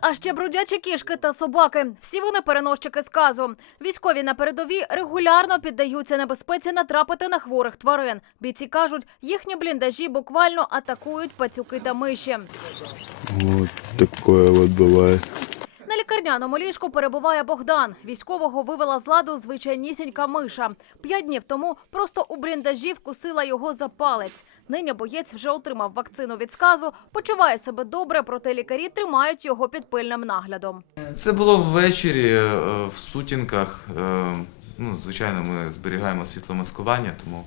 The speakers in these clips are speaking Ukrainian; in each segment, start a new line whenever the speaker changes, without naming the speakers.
а ще бродячі кішки та собаки. Всі вони переносчики сказу. Військові на передовій регулярно піддаються небезпеці натрапити на хворих тварин. Бійці кажуть, їхні бліндажі буквально атакують пацюки та миші.
Ось таке от бывает.
На лікарняному ліжку перебуває Богдан. Військового вивела з ладу звичайнісінька миша. П'ять днів тому просто у бліндажі вкусила його за палець. Нині боєць вже отримав вакцину від сказу, почуває себе добре, проте лікарі тримають його під пильним наглядом.
Це було ввечері е, в сутінках. Е, Ну, звичайно, ми зберігаємо світломаскування, тому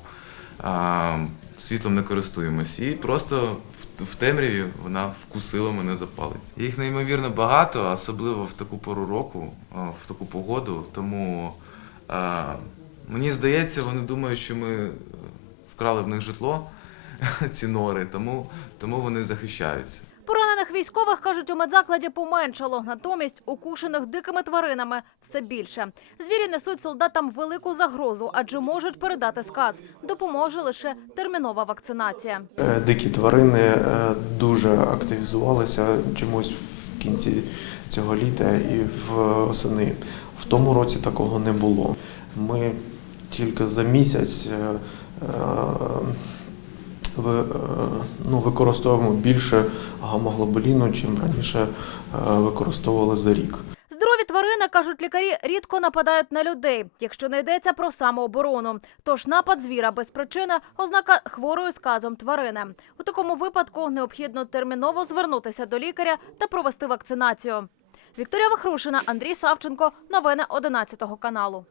е, світлом не користуємось. І просто в, темряві вона вкусила мене за палець. Їх неймовірно багато, особливо в таку пору року, в таку погоду. Тому е, мені здається, вони думають, що ми е, вкрали в них житло, ці нори, тому, тому вони захищаються.
Поранених військових, кажуть, у медзакладі поменшало. Натомість укушених дикими тваринами все більше. Звірі несуть солдатам велику загрозу, адже можуть передати сказ. Допоможе лише термінова вакцинація.
Е, Дикі тварини е, дуже активізувалися чомусь в кінці цього літа і в осени. В тому році такого не було. Ми тільки за місяць е, ну, використовуємо більше гамоглобуліну, чим раніше е, використовували за рік.
Здорові тварини, кажуть лікарі, рідко нападають на людей, якщо не йдеться про самооборону. Тож напад звіра без причини – ознака хворої сказом тварини. У такому випадку необхідно терміново звернутися до лікаря та провести вакцинацію. Вікторія Вахрушина, Андрій Савченко. Новини 11 каналу.